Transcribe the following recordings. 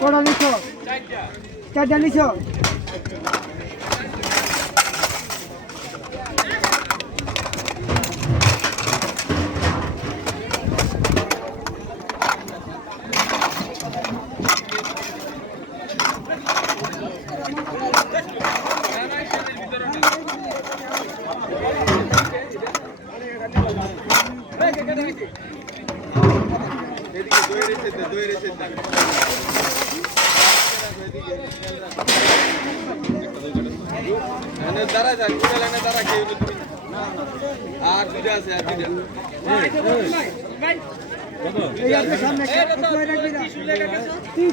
কটা নিছ চারটা নিছো দাঁড়ায় থাক দুটা লাইনে দাঁড়া তুমি আর দুটা আছে আর আপনার সামনে কই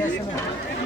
gracias.